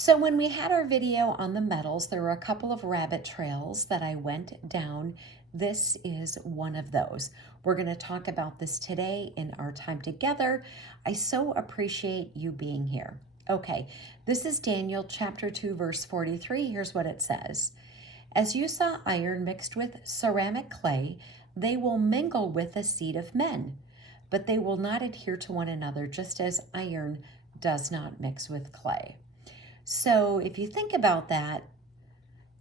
So when we had our video on the metals, there were a couple of rabbit trails that I went down. This is one of those. We're going to talk about this today in our time together. I so appreciate you being here. Okay, this is Daniel chapter 2, verse 43. Here's what it says. As you saw iron mixed with ceramic clay, they will mingle with the seed of men, but they will not adhere to one another, just as iron does not mix with clay. So if you think about that,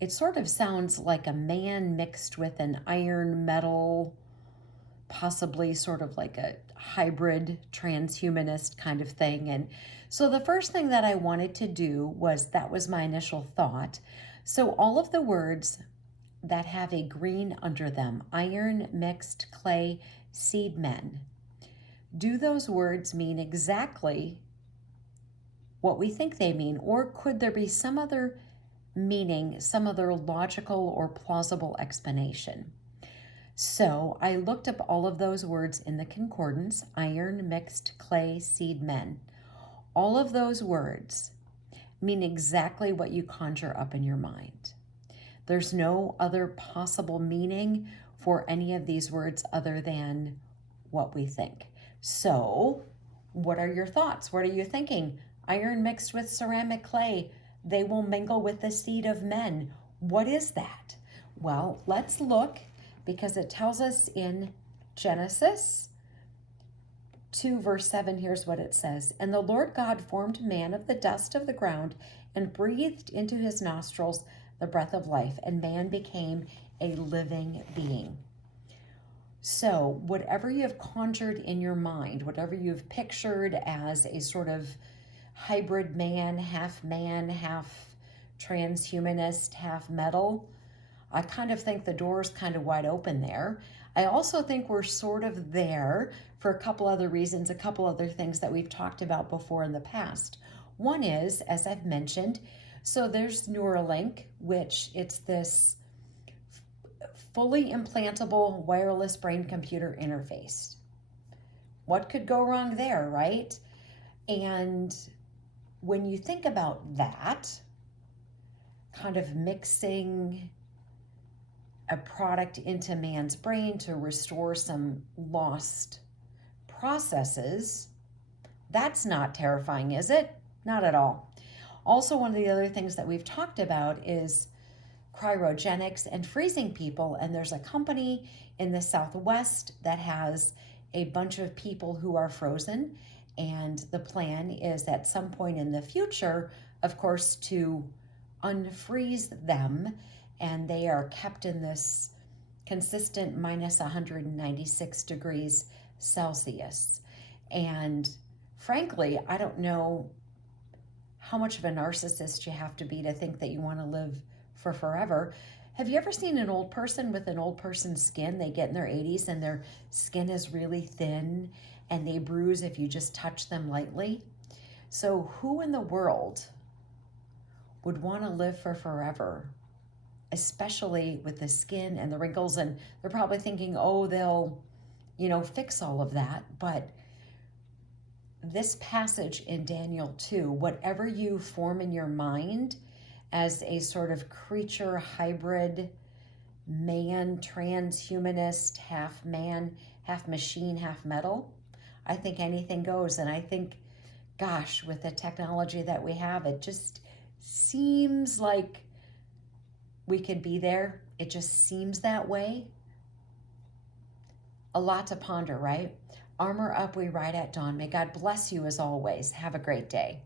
it sort of sounds like a man mixed with an iron metal, possibly sort of like a hybrid transhumanist kind of thing. And so the first thing that I wanted to do that was my initial thought. So all of the words that have a green under them, iron, mixed, clay, seed men, do those words mean exactly what we think they mean, or could there be some other meaning, some other logical or plausible explanation? So I looked up all of those words in the concordance: iron, mixed, clay, seed, men. All of those words mean exactly what you conjure up in your mind. There's no other possible meaning for any of these words other than what we think. So, what are your thoughts? What are you thinking? Iron mixed with ceramic clay, they will mingle with the seed of men. What is that? Well, let's look, because it tells us in Genesis 2, verse 7. Here's what it says. And the Lord God formed man of the dust of the ground and breathed into his nostrils the breath of life, and man became a living being. So whatever you have conjured in your mind, whatever you've pictured as a sort of hybrid man, half transhumanist, half metal, I kind of think the door's kind of wide open there. I also think we're sort of there for a couple other reasons, a couple other things that we've talked about before in the past. One is, as I've mentioned, so there's Neuralink, which it's this fully implantable wireless brain-computer interface. What could go wrong there, right? And when you think about that, kind of mixing a product into man's brain to restore some lost processes, that's not terrifying, is it? Not at all. Also, one of the other things that we've talked about is cryogenics and freezing people. And there's a company in the Southwest that has a bunch of people who are frozen. And the plan is at some point in the future, of course, to unfreeze them. And they are kept in this consistent minus 196 degrees Celsius. And frankly, I don't know how much of a narcissist you have to be to think that you want to live for forever. Have you ever seen an old person with an old person's skin? They get in their 80s and their skin is really thin and they bruise if you just touch them lightly. So who in the world would want to live for forever, especially with the skin and the wrinkles? And they're probably thinking, oh, they'll, fix all of that. But this passage in Daniel 2, whatever you form in your mind as a sort of creature hybrid, man, transhumanist, half man, half machine, half metal, I think anything goes. And I think, gosh, with the technology that we have, it just seems like we could be there. It just seems that way. A lot to ponder, right? Armor up, we ride at dawn. May God bless you as always. Have a great day.